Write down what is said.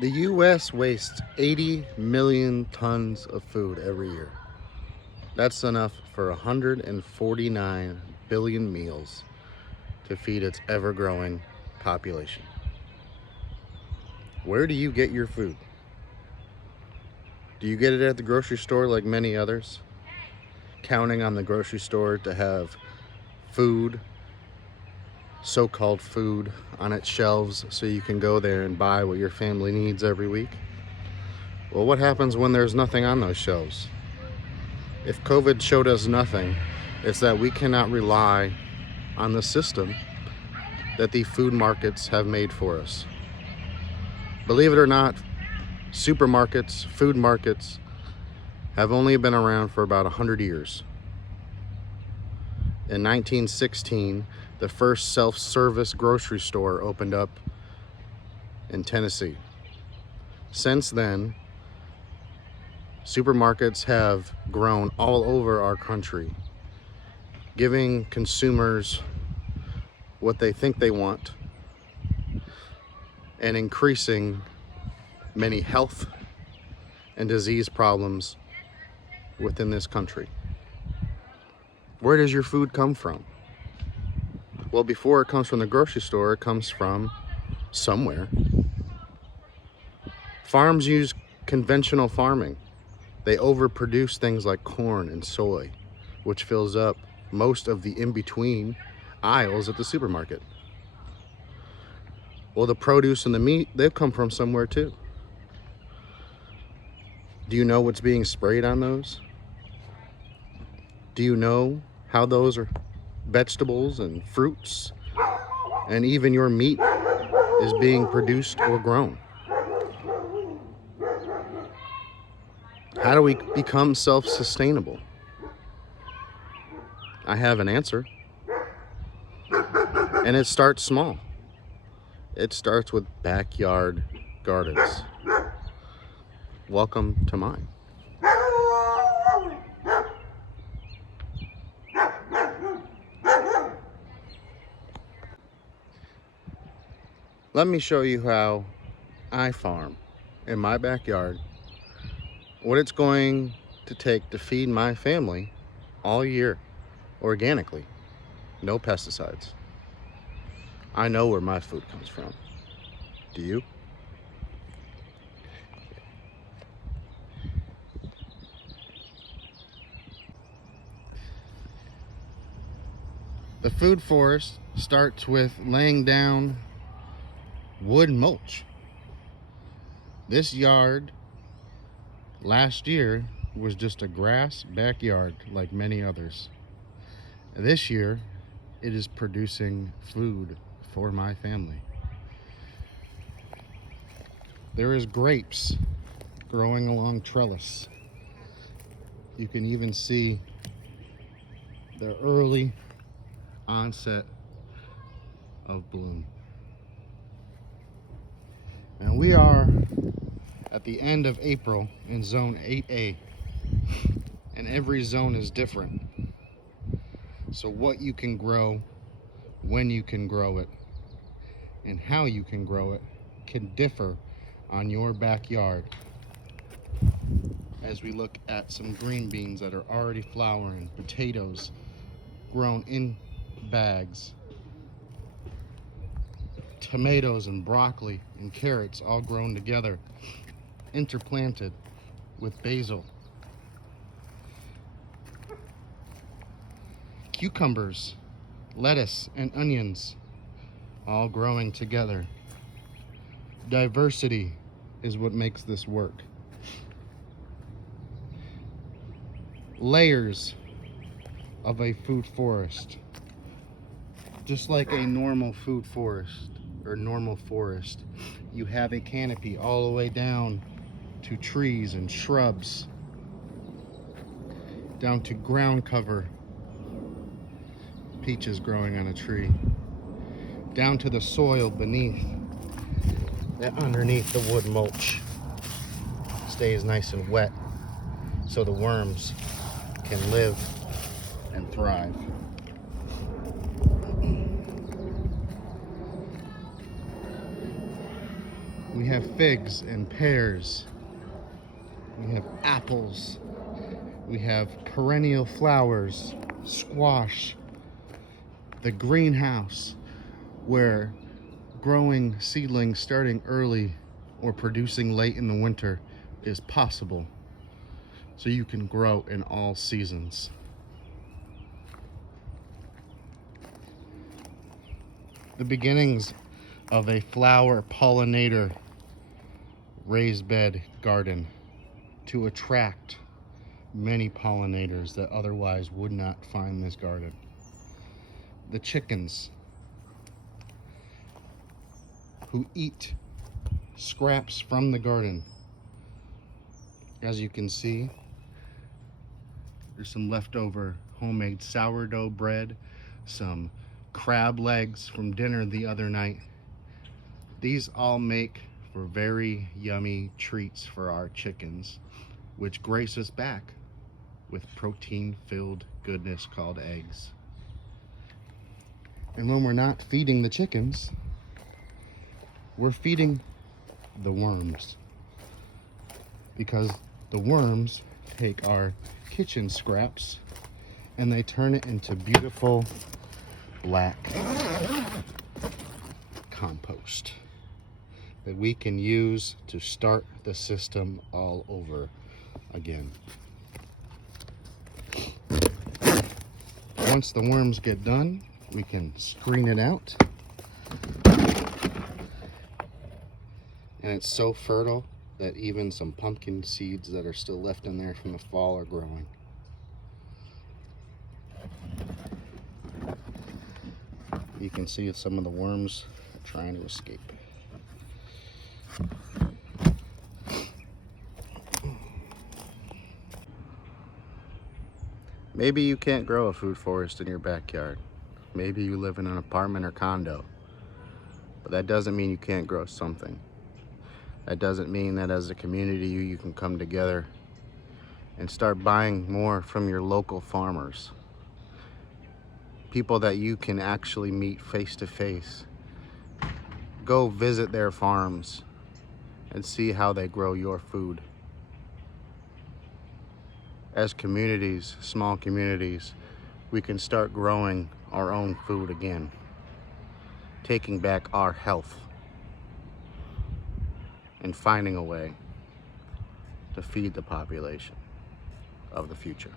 The U.S. wastes 80 million tons of food every year. That's enough for 149 billion meals to feed its ever-growing population. Where do you get your food? Do you get it at the grocery store like many others, counting on the grocery store to have food, so-called food, on its shelves so you can go there and buy what your family needs every week? Well, what happens when there's nothing on those shelves? If COVID showed us nothing, it's that we cannot rely on the system that the food markets have made for us. Believe it or not, supermarkets, food markets, have only been around for about 100 years. In 1916, the first self-service grocery store opened up in Tennessee. Since then, supermarkets have grown all over our country, giving consumers what they think they want and increasing many health and disease problems within this country. Where does your food come from? Well, before it comes from the grocery store, it comes from somewhere. Farms use conventional farming. They overproduce things like corn and soy, which fills up most of the in-between aisles at the supermarket. Well, the produce and the meat, they've come from somewhere too. Do you know what's being sprayed on those? Do you know how those are vegetables and fruits and even your meat is being produced or grown? How do we become self-sustainable? I have an answer. And it starts small. It starts with backyard gardens. Welcome to mine. Let me show you how I farm in my backyard, what it's going to take to feed my family all year organically, no pesticides. I know where my food comes from. Do you? The food forest starts with laying down wood mulch. This yard last year was just a grass backyard like many others. This year it is producing food for my family. There is grapes growing along trellis. You can even see the early onset of bloom. And we are at the end of April in zone 8A, and every zone is different. So what you can grow, when you can grow it, and how you can grow it can differ on your backyard. As we look at some green beans that are already flowering, potatoes grown in bags, tomatoes and broccoli and carrots all grown together, interplanted with basil. Cucumbers, lettuce, and onions all growing together. Diversity is what makes this work. Layers of a food forest. Just like a normal food forest or normal forest, you have a canopy all the way down to trees and shrubs, down to ground cover, peaches growing on a tree, down to the soil beneath, that underneath the wood mulch stays nice and wet so the worms can live and thrive. We have figs and pears. We have apples. We have perennial flowers, squash, the greenhouse, where growing seedlings starting early or producing late in the winter is possible. So you can grow in all seasons. The beginnings of a flower pollinator raised bed garden to attract many pollinators that otherwise would not find this garden. The chickens who eat scraps from the garden. As you can see, there's some leftover homemade sourdough bread, some crab legs from dinner the other night. These all make for very yummy treats for our chickens, which grace us back with protein-filled goodness called eggs. And when we're not feeding the chickens, we're feeding the worms, because the worms take our kitchen scraps and they turn it into beautiful black compost that we can use to start the system all over again. Once the worms get done, we can screen it out. And it's so fertile that even some pumpkin seeds that are still left in there from the fall are growing. You can see some of the worms trying to escape. Maybe you can't grow a food forest in your backyard. Maybe you live in an apartment or condo. But that doesn't mean you can't grow something. That doesn't mean that as a community you can come together and start buying more from your local farmers. People that you can actually meet face to face. Go visit their farms and see how they grow your food. As communities, small communities, we can start growing our own food again, taking back our health and finding a way to feed the population of the future.